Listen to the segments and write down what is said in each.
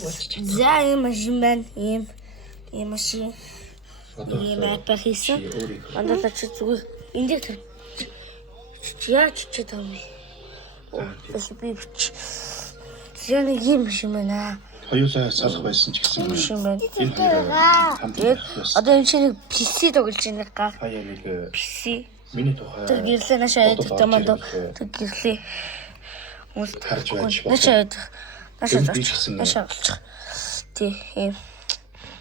За ийм машин байна. Ийм машин. Ийм апп хийсэн. Андаа чи зүгээр энэ дээр тэр. Яаж ч таам. Би бич. Яг ийм машин байна. Хоёулаа салах байсан ч гэсэн машин байна. энэ хоёроо хамт Одоо энэ чинь PC тоглож байна гар. хаяа нэг PC. миний тухай Тэр гэрлээ нашаа яддаг тамаа. Тэр гэрлээ. Мөн харж байж нашаа болох. Нашаа болчих. Тий.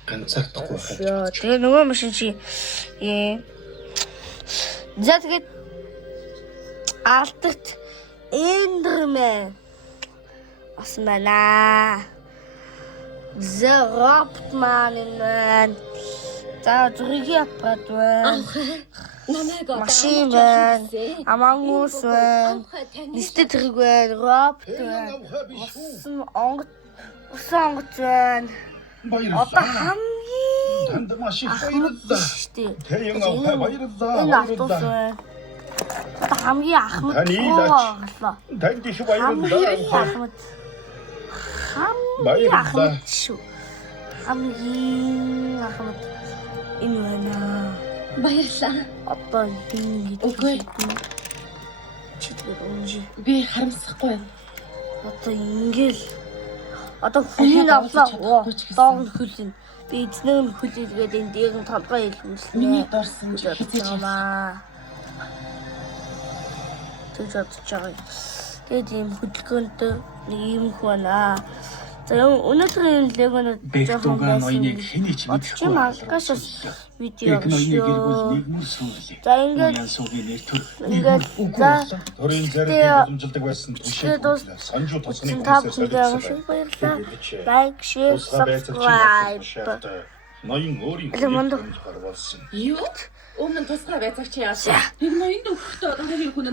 Ганцаардахгүй Яа, тэгээ нөгөө машин чи за тэгээд алтарт эндэрмэ бас байна. Зэропт маань за зүрхий аппарат байна. Машин байна. Амангус байна. Нистэт хэрэг байна. Ропт байна. Онгоц байна. Одоо хамгийн танд маш их баярлалаа. Тэрийн аваа баярлалаа. Энэ автобус байна. Одоо хамгийн ахмад орлоо. Танд их баярлалаа. Хамгийн ахмад шүү. Хамгийн ахмад энэ байна. Баярлалаа. Одоо ингэ Үгүй. чигээр унжи. Би харамсахгүй байна. Одоо ингээл одоо хүний авлаа. Доон хөлн. Би эзнээ хөлгээд энэ дээр нь толгой илмэлнэ. Миний дорсон хизээж юмаа. Тэгж бодож байгаа. Тэгээд ийм хөдөлгөөнтэй нэг юм байна. За өнөөдрийн легонод Бэхтуган ноёныг хэний ч мэдхгүй. чи магадгүй видео Бэх ноёныг гэргүүл шүү. нэгмэр суулъя. За ингээд Суугийн нэр төр. ингээд за Төрийн зэрэг боломжилдог байсан тэгээд дуус санжуу тосны та бүхэндээ маш баярлалаа. Лайк, шеэр, subscribe. ноён өөрийн Мундаг. харвалсан. Юу? Өмнө тусгай байцаагч яасан. Тэр ноён өгөхдөө одоо хоёр хүн